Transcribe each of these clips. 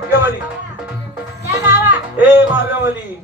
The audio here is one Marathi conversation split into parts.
गावा ए माव्यावाली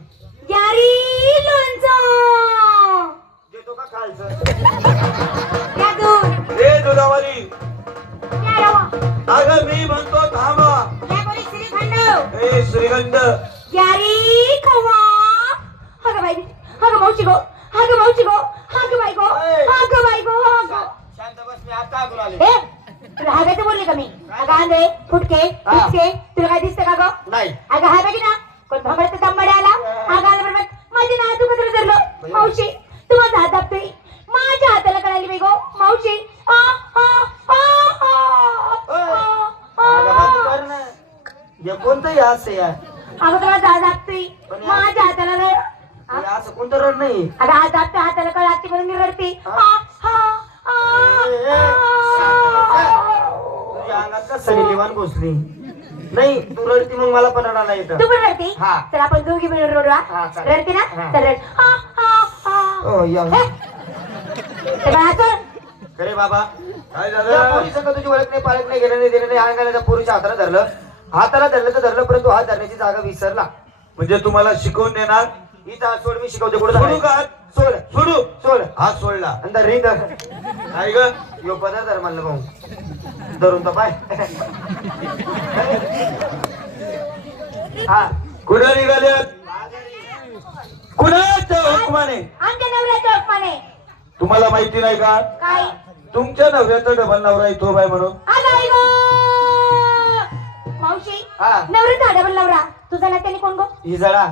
हे असं या. अगं तुला दाबतोय माझ्या हाताला रड. हे? असं कोणतं रड नाही अगं हात दाबतोय हाताला कळ लागते म्हणून मी रडते. आ, आ, आ, ए, ए, आ. तुझ्या अंगात का सनी लिवान घुसली नाही तू रडती मग मला पण रडायला येतं. तू पण रडते? हा. तर आपण दोघी मिळून रडू हा, हा? चालेल. रडते ना? हा. तर रड. हा, हा, हा. या. हे? बाबा. काय या झालं पोरीचं का तुझी ओळख नाही पाळख नाही घेणं नाही देणं नाही अंगाला त्या पोरीच्या हाताला धरलं? हाताला धरलं तर धरलं परंतु हात धरण्याची जागा विसरला. म्हणजे तुम्हाला शिकवून देणार? ही सोड मी शिकवते. कुठं सोडू? का? सोड. सोडू. सोड. हात सोडला. अंदर रिंग काय ग. यो पदार्थ धर म्हणलं भाऊ. धरून तर पाय. हा. कुठं निघाल्यात कुणाच्या हुकमाने? आमच्या नवऱ्याच्या हुकमाने. तुम्हाला माहिती नाही का? काय? तुमच्या नवऱ्याचा डबल नवरा आहे तो बाय म्हणून. मावशी? हा. नवरा डबल नवरा. तुझा ना त्याने कोण गो? हिजडा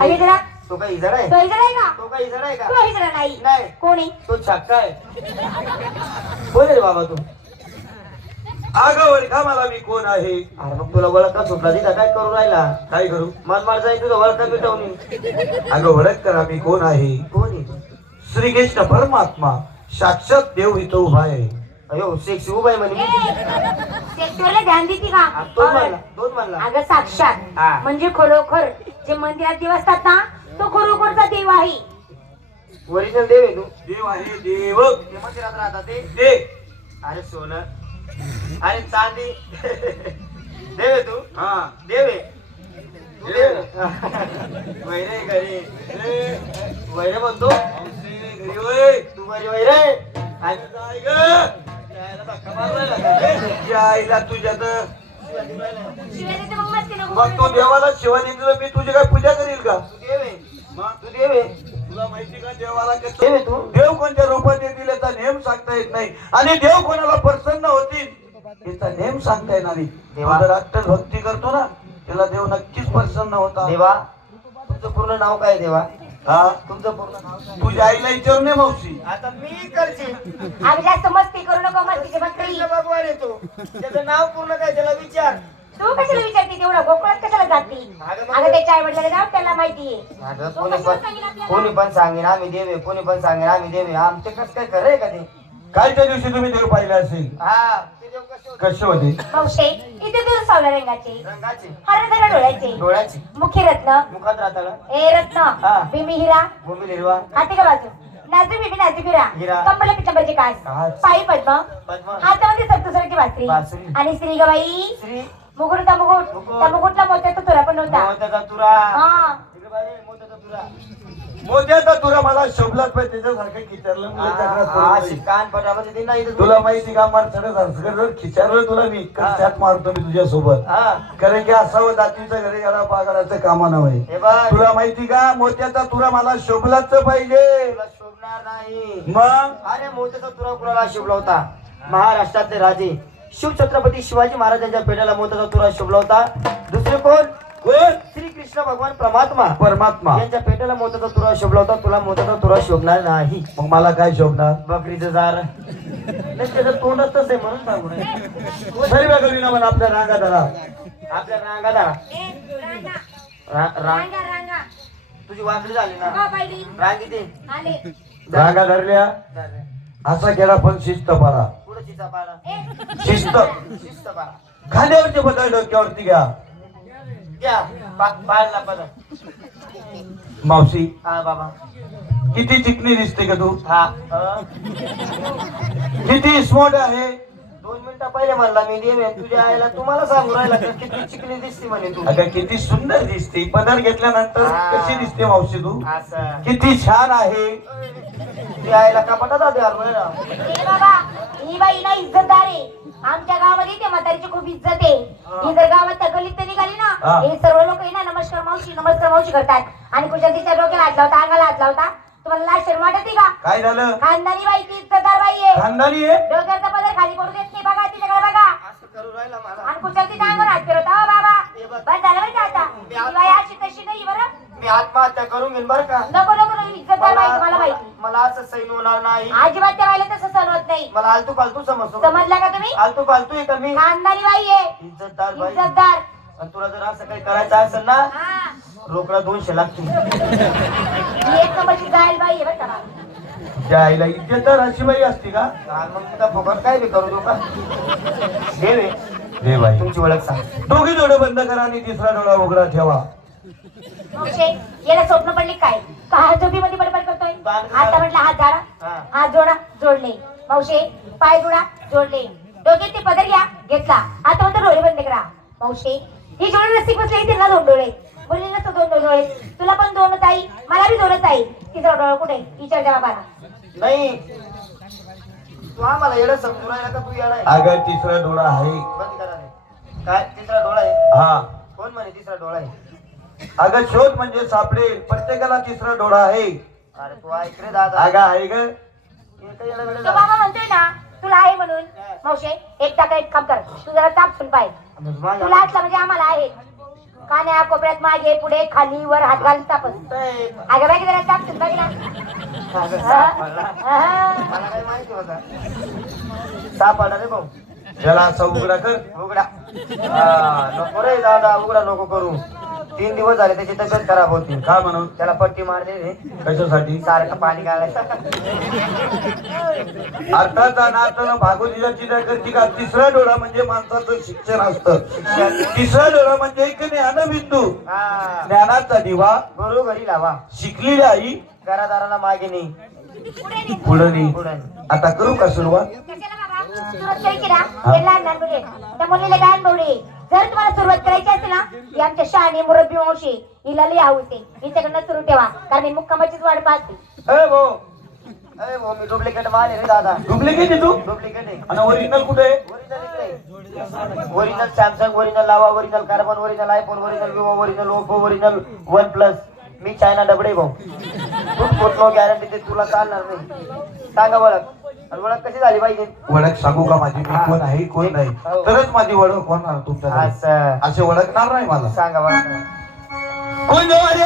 अरे जरा तो काय हिजडा आहे? तो इकडे आहे का? तो काय हिजडा आहे का? तो इकडे नाही. नाही. कोण तो छक्का आहे. आहे रे बाबा तू. आगावर का मला मी कोण आहे? अरे मग तुला ओळखा सुटला तिथं काय करू राहिला? काय करू? मन मार जाईल तुझं ओळखा मिटवणी अगं ओळख करा मी कोण आहे? कोण आहे? तू? श्रीकृष्ण परमात्मा साक्षात देव इथं उभा आहे. अयो सेक्सी उभा आहे म्हणे. सेक्टरला ध्यान देते का? हा, दोन म्हणला दोन म्हणला अगं साक्षात. हा. म्हणजे खरोखर जे मंदिरात देव असतात ना तो खरोखरचा देव आहे. ओरिजिनल देव आहे तू. देव आहे देव. ते मंदिरात राहतात ते. दे. अरे सोनं. अरे चांदी. देव आहे तू. हा. देव आहे. तू देव आहे. वैरे घरी. वैरे म्हणतो. तू घरी वैरे आणि काय ग? तुझ्या आईला तुझ्या तर मग तो. देवाला मी तुझी काय पूजा करील का? तू देव आहे. मग तू देव आहे. तुला माहिती का देवाला देव तू. कोणत्या रूपात येतील याचा नेम सांगता येत नाही. आणि देव कोणाला प्रसन्न होतील याचा नेम सांगता येणार नाही. देवा. देवा अट्टल भक्ती करतो ना त्याला देव नक्कीच प्रसन्न होता देवा तुमचं पूर्ण नाव काय देवा? हा? तुमचं पूर्ण नाव काय तुझ्या आईला विचारू नये मावशी. आता मी करते. आम्ही जास्त मस्ती करू नको मस्तीची बकरी. कृष्ण भगवान येतो त्याचं नाव पूर्ण काय त्याला विचार. तू कशाला विचारते तेवढं? गोकुळात कशाला जाते? अगं मग- अगं त्याच्या आई वडिलाला जाऊ त्याला माहितीये अगं तो कोणी कशाला पण आपल्याला? कोणी पण सांगेन आम्ही देवे कोणी पण सांगेन आम्ही देवे आमचे कसं काय खरं आहे का ते? कालच्या दिवशी तुम्ही देव पाहिले असेल? हा ते देव कसे होते? कसे होते? मावशे इथे दूर सावल्या रंगाचे. रंगाचे? हरदरा डोळ्याचे. डोळ्याचे. मुखी रत्न मुखात राहताळ ए रत्न. हा. बिमी हिरा. भूमी हाते का बाजू? नाजू बिबी नाजूक हिरा. हिरा. कंबल कास. कास. पायी पद्म. पद्म. हातामध्ये सप्तस्वराची बासरी बासरी. आणि श्री श्री. मुकुटचा मुकुट. मुकुट. त्या मुकुटला मोत्याचा तुरा पण होता. मोत्याचा तुरा. हा. इकडे बाई, मोत्याचा तुरा. मोत्याचा तुला मला शोभलाच पाहिजे त्याच्यासारखं खिचारलं. कान पटामध्ये ते नाही इथं तुला माहिती का जर खिचारलं तुला मी. त्यात मारतो मी तुझ्या सोबत कारण की असावं दातीच्या घरी गेला पागडाचं कामा नव्हे तुला माहिती का मोत्याचा तुरा मला शोभलाच पाहिजे. शोभणार नाही. मग? अरे मोत्याचा तुरा कुणाला शोभला होता महाराष्ट्रातले राजे. शिवछत्रपती शिवाजी महाराजांच्या पेट्याला मोत्याचा तुरा शोभला होता दुसरे कोण? श्री कृष्ण भगवान परमात्मा परमात्मा. यांच्या पेट्याला मोत्याचा तुरा शोभला होता. तुला मोत्याचा तुरा शोभणार नाही. मग मला काय शोभणार? बकरीचं जार नाही त्याचं तोंडच आहे म्हणून सांगू नये. सर्व करीना म्हणा आपल्या रांगा धरा आपल्या रांगाला रांगा, रा- रांग रांगा, रांगा. तुझी वाकडी झाली ना? हो, बाई, रांग इथे आले. रांगा धरल्या. झाले. असा केला पण शिस्त पारा पुढं चिचा पाडा. शिस्त. शिस्त पाडा. खांद्यावरचे बदल डोक्यावरती घ्या. मावशी. हा बाबा. किती चिकनी दिसते का तू? हा. किती स्मोट आहे? दोन मिनिटं पहिले म्हणला मी देव तुझ्या आईला तुम्हाला सांगू राहिला का किती चिकनी दिसते म्हणे तू. अगं किती सुंदर दिसते. पदर घेतल्यानंतर हा. कशी दिसते मावशी तू? असं. किती छान आहे. ती आईला कपाटात आधी हरवायला ए बाबा ही बाई ना इज्जतदार आहे. आमच्या गावामध्ये त्या म्हातारीची खूप इज्जत आहे. ही. जर गावात तगलीत निघाली ना हा. सर्व लोक ना नमस्कार मावशी नमस्कार मावशी करतात. आणि कुशल तिच्या डोक्याला हात लावता अंगाला हात लावता तुम्हाला लाज शर्म वाटते का? काय झालं? खानदानी बाई ती इज्जतदार बाई आहे. खानदानी आहे? डोक्याचा पदर खाली पडू देत नाही बघा तिच्याकडे बघा. असं करू राहिला मला. आणि कुशल तिच्या अंगावर हात फिरवता हो बाबा. बस झालं बरं का आता? ही बाई अशी तशी नाही बरं? मी आत्महत्या करून घेईन बरं का? नको. नको नको, मला माहिती मला असं सैन होणार नाही. अजिबात त्या बाईला तसं होत नाही. मला आलतू फालतू समजतो. समजला का तुम्ही? आलतू फालतू आहे का मी? खानदानी बाई आहे. इज्जतदार बाई. इज्जतदार. आणि तुला जर असं काही करायचं असेल ना हा. रोकडा दोनशे लागतील. ही एक नंबरची जाईल बाई आहे बरं का बा. त्या आईला इज्जतदार अशी बाई असते का? मग फुकट काय बी करू देऊ का देव आहे. बाई. तुमची ओळख सांग. दोघी डोळे बंद करा आणि तिसरा डोळा उघडा ठेवा. याला स्वप्न पडले काय? का हा झोपी मध्ये बडबड करतोय. आता म्हटलं हात झाडा. हा. हात जोडा जोडले. मावशे पाय जोडा जोडले. डोक्यात ते पदर घ्या घेतला. आता म्हणतो डोळे बंद करा. मावशे ही जोडी रस्सी बसले त्यांना दोन डोळे बोलले नसतो दोन डोळे तुला पण दोनच आई मला बी दोनच आई तिसरा डोळा कुठे विचारच्या बाबाला नाही. तू आम्हाला येडं समजू राहिला का तू येडा आहे? अगं तिसरा डोळा आहे. बंद करा. रे. काय? तिसरा डोळा आहे? हा. कोण म्हणे तिसरा डोळा आहे? अगं शोध म्हणजे सापडेल प्रत्येकाला तिसरा डोळा आहे. अरे तू ऐक रे दादा. अगं आहे ग. काही येडं वेडं तो झालं. बाबा म्हणतोय ना तुला आहे म्हणून. मावशे एक टाका एक काम कर. तू जरा तापसून पाय. म्हणजे माझ्या- तुला असला म्हणजे आम्हाला आहे. कान्या कोपऱ्यात मागे पुढे खाली वर हात घालून तापस? अगं जरा तापसून बघ ना हा? साप आला. मला काय माहिती होता. साप आला रे भाऊ. त्याला असा उघडा कर. उघडा. हा, नको रे दादा उघडा नको करू. तीन दिवस झाले त्याची तब्येत खराब होती. का म्हणून त्याला पट्टी मारली रे कशासाठी? सारखं पाणी गाळायचं अर्थाचा नाताना भागवतीला चिंता करते का? तिसरा डोळा म्हणजे माणसाचं शिक्षण असतं. तिसरा डोळा म्हणजे एक ज्ञानबिंदू. हा. ज्ञानाचा दिवा. गुरु घरी लावा. शिकलेली आई. घरादाराला मागे नाही पुढे नाही आता करू का सुरुवात? हे. त्या मुलीला आहे? जर तुम्हाला सुरुवात करायची असेल ना ही आमच्या शहाणी मुरब्बी मावशी हिला लई आहे हिच्याकडनं सुरू ठेवा कारण ही मुक्कामाचीच वाट पाहते. अरे भाऊ. अरे भाऊ मी डुप्लिकेट माल आहे रे दादा. डुप्लिकेट आहे तू? डुप्लिकेट आहे. आणि ओरिजिनल कुठे आहे? Original Samsung original Lava original Karbonn original iPhone original Vivo original Oppo original one plus Mi China डबडे भाऊ. तू नो गॅरंटी ते तुला चालणार नाही. सांगा आणि ओळख कशी झाली पाहिजे ओळख सांगू का माझी? मी कोण आहे? कोण नाही? हो. तरच माझी ओळख होणार तुमच्या असं ओळखणार नाही मला. सांगा ओळख कुंजवारी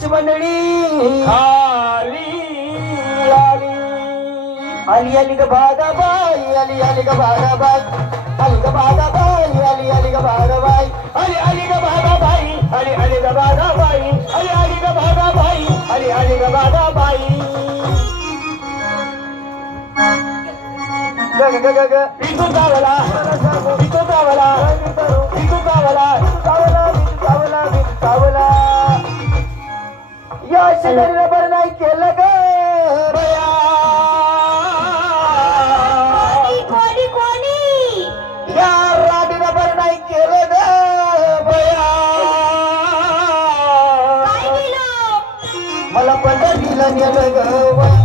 वाडीवरची मंडळी. आली. आली ग भागाबाई आली आली ग भागाबाई आली ग भागाबाई आली आली ग भागाबाई आली आली ग भागाबाई आली आली ग भागाबाई आली आली ग भागाबाई आली आली ग भागाबाई ग ग ग ग इथू गावला इथू गावला इथू गावला गावला गावला गावला या शेजारी बरं नाही केलं ग. बया. कोणी कोणी या राडीनं बरं नाही केलं ग बया. मला पंढरीला नेलं ग बया.